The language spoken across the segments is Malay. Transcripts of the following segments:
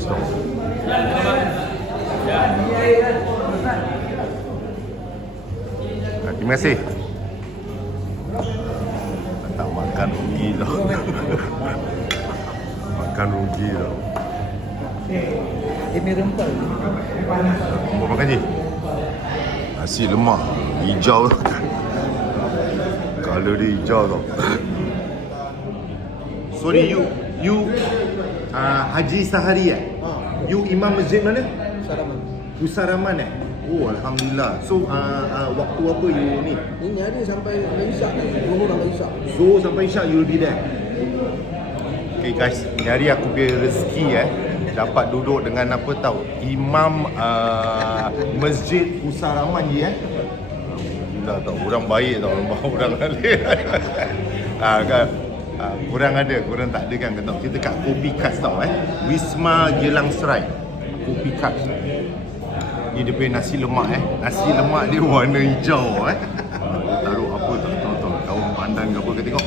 tau. Ah, Terima kasih. Tak makan rugi tau. makan rugi tau. Ini rempah. Apa makan je? Nasi lemak hijau tau. Color dia hijau tau. Sorry you you uh, Haji Sahari eh? Ha. You imam masjid mana? Saraman. Pusaraman eh? Oh alhamdulillah. So uh, uh, waktu apa you ni? Ini hari sampai Isyak ni. Zuhur sampai Isyak. So sampai Isyak you will be there. Okay guys, ni hari aku punya rezeki eh dapat duduk dengan apa tau imam uh, masjid Pusaraman je eh. Alhamdulillah tau orang baik tau orang orang alim. Ah, kurang ada, kurang tak ada kan kata kita kat Kopi Cuts tau eh. Wisma Gelang Serai. Kopi Cuts. Ni dia punya nasi lemak eh. Nasi lemak dia warna hijau eh. Dia taruh apa tak tahu tahu daun pandan ke apa ke tengok.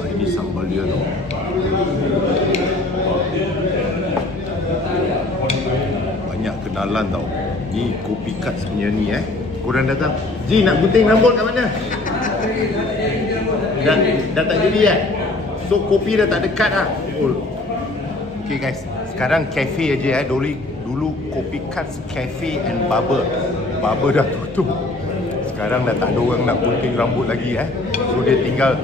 Ah, Ini sambal dia tau. Banyak kenalan tau. Ni kopi kat punya ni eh. Korang datang. Ji nak gunting rambut kat mana? dah, dah tak jadi eh? So kopi dah tak dekat lah. Oh. Okay guys, sekarang cafe aja eh. Dulu dulu kopi cuts cafe and barber. Barber dah tutup. Sekarang dah tak ada orang nak gunting rambut lagi eh. So dia tinggal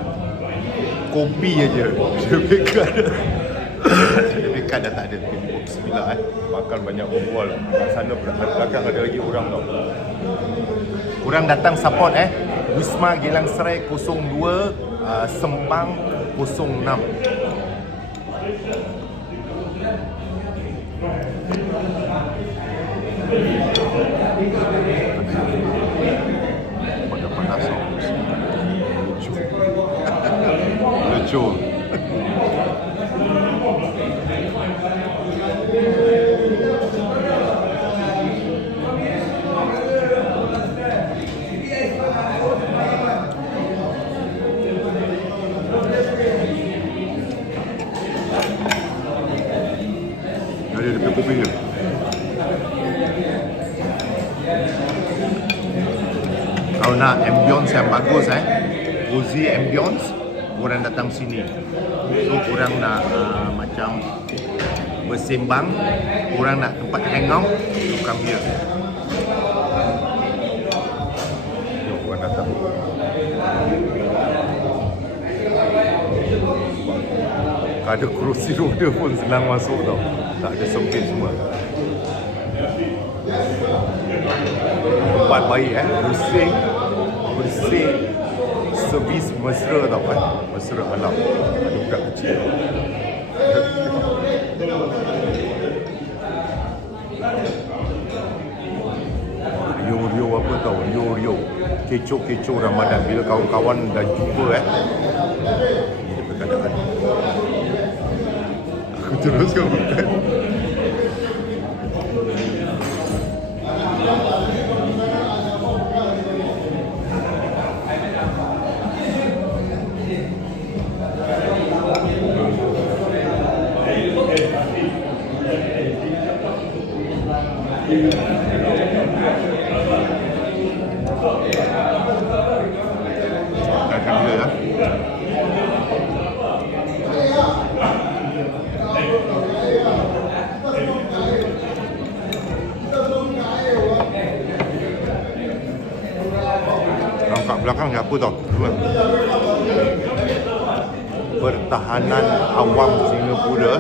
kopi aja. Dia dekat. dia dekat dah tak ada. Okay, oh, Bismillah eh. Makan banyak berbual. Kat sana belakang ada lagi orang tau. Kurang datang support eh. Wisma Gelang Serai 02 uh, Sempang 06. Pada panas tau. Lucu. Lucu. Ada dia punya kopi dia. Kalau nak ambience yang bagus eh, cozy ambience, korang datang sini. So korang nak uh, macam bersembang, korang nak tempat hangout, you come here. Jom korang datang. Ada kerusi roda pun senang masuk tau. Tak ada sempit semua. Tempat baik eh, bersih, bersih, servis mesra tau kan. Mesra alam. Ada budak kecil. Rio-rio apa tau, rio-rio. Kecoh-kecoh Ramadan. Bila kawan-kawan dah jumpa eh. Ini perkataan. Aku teruskan makan. Makan dia lah. Ni apa tau? Cuma Pertahanan Awam Singapura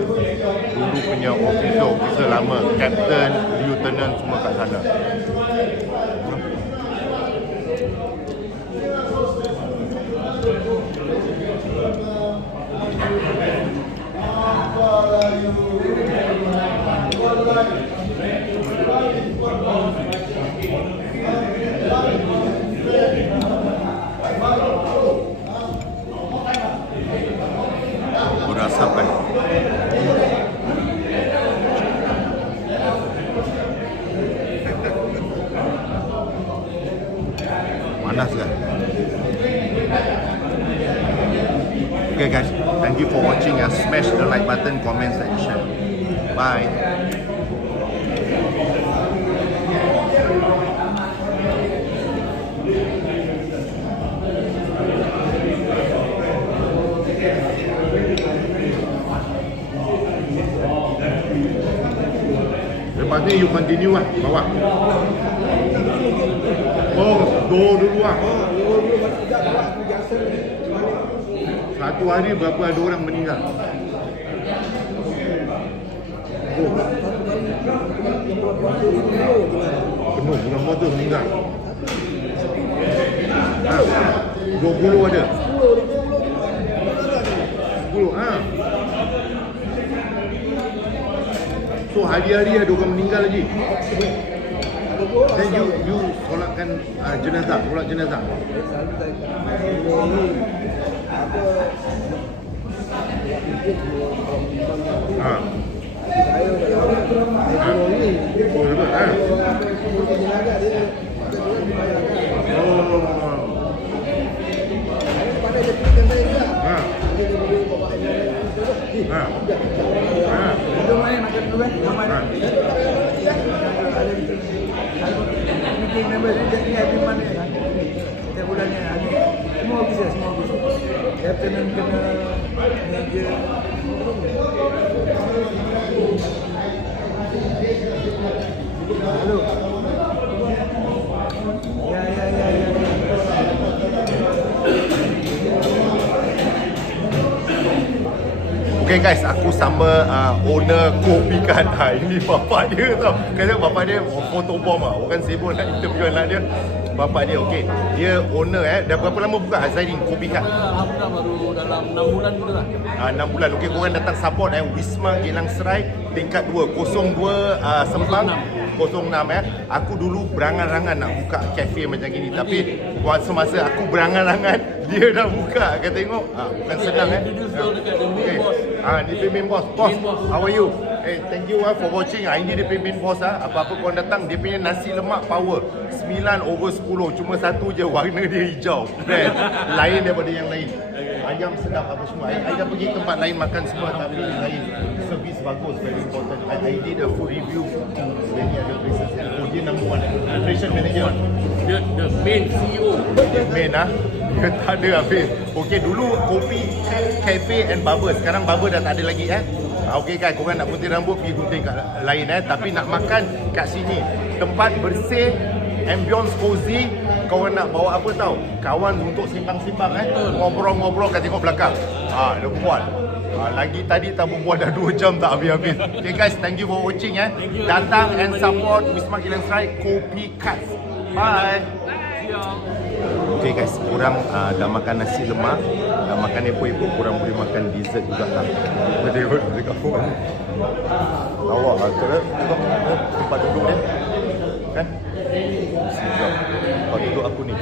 Dulu punya officer-officer lama Captain, Lieutenant semua kat sana Okay guys, thank you for watching. Uh, smash the like button, comment, and share. Bye. Lepas ni you continue lah, bawa biasa ni. Satu hari berapa ada orang meninggal? Oh, lah. Penuh, bulan puasa meninggal. Ha, 20 ada. Sepuluh, lima puluh je lah. Bakaran ni. 10 ha. So hari-hari ada orang meninggal lagi. Then you you solatkan uh, jenazah, solat jenazah. Selalu tak Dua ni apa Ha. saya dah tahu saya dua ni Oh, betul ha. orang semua jenazah dia ada dua dibayarkan Oh. saya pada dia pergi saya juga Ha. dia dia boleh bawa dia Ha. Ha. Jom main makan dulu eh. Jom main. Ha. Ada itu. Meeting member jadi every month ni. Setiap bulan ni ada. Semua bisa, semua bisa. Captain kena manager. Halo. Ya, ya, ya, ya. Okay guys, aku sama uh, owner Kopi Kan. Ha, ini bapak dia tau. Kata bapak dia oh, foto bom lah. Orang sibuk nak interview anak dia. Bapak dia, okay. Dia owner eh. Dah berapa lama buka Azharin Kopi Kan? Alhamdulillah baru dalam 6 bulan tu lah. Uh, 6 bulan. Okay, korang datang support eh. Wisma Gelang Serai tingkat 2. 02 uh, Sempang. 06 eh. Aku dulu berangan-angan nak buka kafe macam gini. Tapi buat semasa aku berangan-angan, dia dah buka. Kau tengok. Ah, bukan senang eh. kau Okay. boss. Ah, ni pimpin bos. Bos, Main boss. how are you? Eh, thank you ah for watching. Ah, ini dia pimpin bos ah. Apa-apa kau datang, dia punya nasi lemak power. 9 over 10. Cuma satu je warna dia hijau. Brand. lain daripada yang lain. Ayam sedap apa semua. I, I dah pergi tempat lain makan semua tapi lain. Service bagus, very important. I, I did a food review to many other places. Oh, dia number one. Operation manager. The, the main CEO. Main ah. Dia tak ada habis. Okey dulu kopi cafe and barber. Sekarang barber dah tak ada lagi eh. Ah, Okey guys, korang nak gunting rambut pergi gunting kat lain eh. Tapi nak makan kat sini. Tempat bersih, ambience cozy. Kau nak bawa apa tau? Kawan untuk simpang-simpang eh. Ngobrol-ngobrol kat tengok belakang. Ah, dia buat. Ah, lagi tadi tak berbual dah 2 jam tak habis-habis. Okay guys, thank you for watching eh. You. Datang you, and support Wisma Kilang Serai Kopi Cuts. Bye. Okay guys, korang uh, dah makan nasi lemak Dah makan epok-epok, korang boleh makan dessert juga tak? Kita tengok dekat phone. Lawak lah, tengok tempat duduk dia. Kan? Sekejap, tempat duduk aku ni?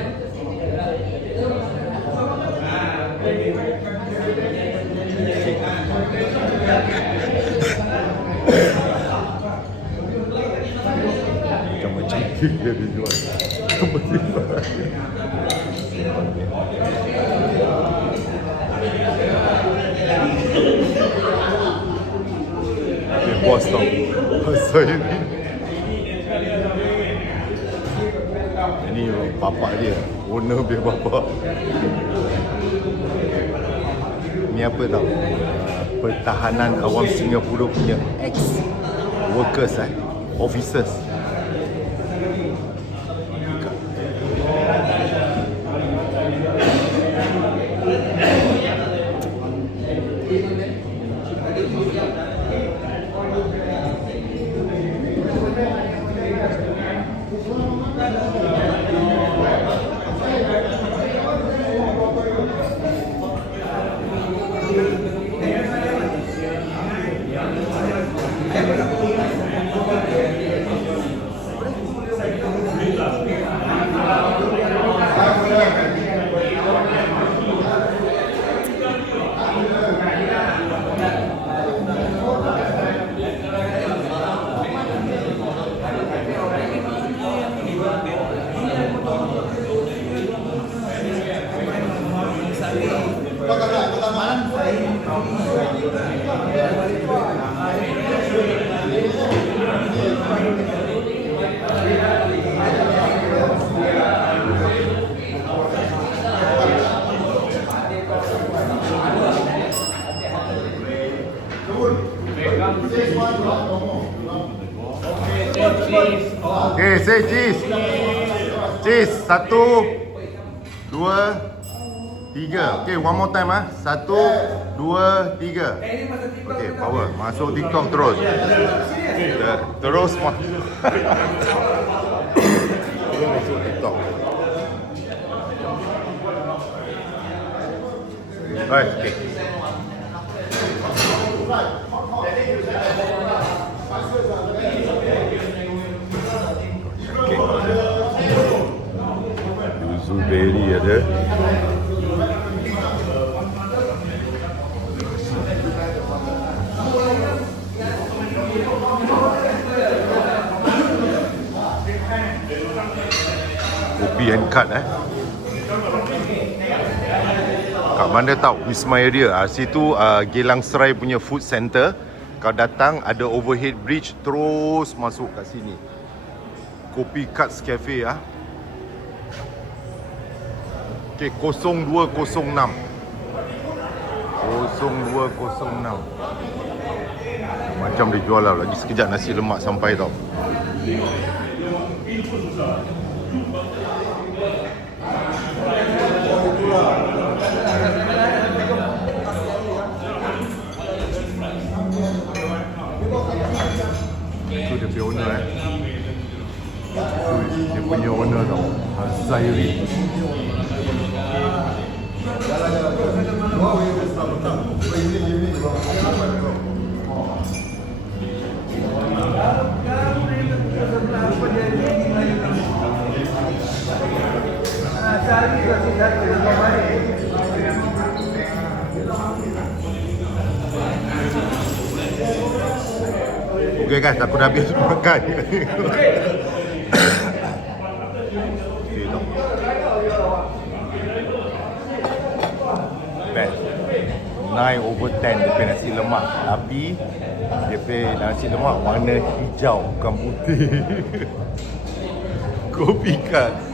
Macam cantik dia dia jual Ini bapak dia. Owner dia bapak. Ni apa tau? Pertahanan awam Singapura punya ex. Workers eh? Officers Okay, say cheese. Cheese. Satu, dua, tiga. Okay, one more time ah. Satu, dua, tiga. Okay, power. Masuk TikTok terus. Ter- Terus ma- Terus masuk TikTok. Baik, okay. Cut eh. Kat mana tahu Wisma area ah, Situ uh, Gelang Serai punya food center. Kau datang ada overhead bridge Terus masuk kat sini. Kopi Cuts Cafe ah. Okay, 0206 0206 Macam dia jual lah Lagi sekejap nasi lemak sampai tau Itu dia punya owner eh Itu dia punya Okay guys, aku dah habis makan. 9 over 10 dia punya nasi lemak Tapi Dia punya nasi lemak warna hijau Bukan putih. Kopi kat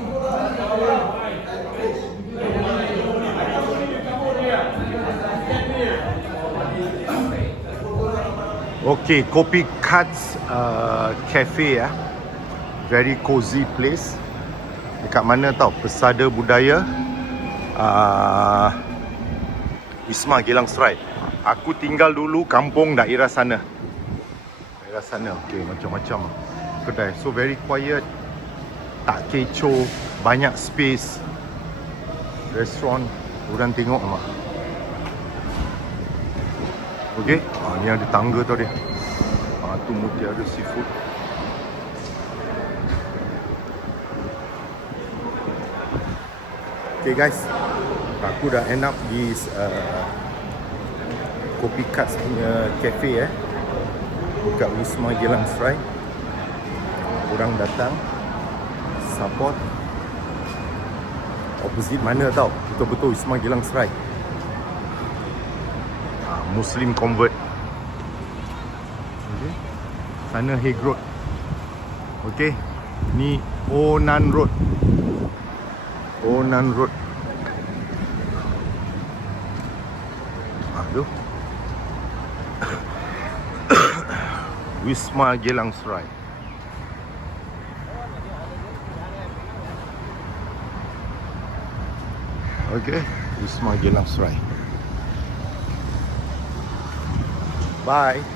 Okay, Kopi Cuts uh, Cafe ya. Very cozy place. Dekat mana tau? Pesada Budaya uh, Wisma Gelang Serai. Aku tinggal dulu kampung daerah sana. Daerah sana. Okay, macam-macam kedai. So very quiet. Tak kecoh, banyak space. Restoran orang tengok mah. Okey. Ha, ni ada tangga tau dia. Ha, tu mutiara seafood. Okay guys. Aku dah end up di uh, Kopi Cuts punya cafe eh. Dekat Wisma Gelang Serai. Orang datang support opposite mana tau betul-betul Wisma Gelang Serai Muslim convert. Okay. Sana Hague Road. Okay. Ni Onan Road. Onan Road. Aduh. Wisma Gelang Serai. Okay. Wisma Gelang Serai. Bye.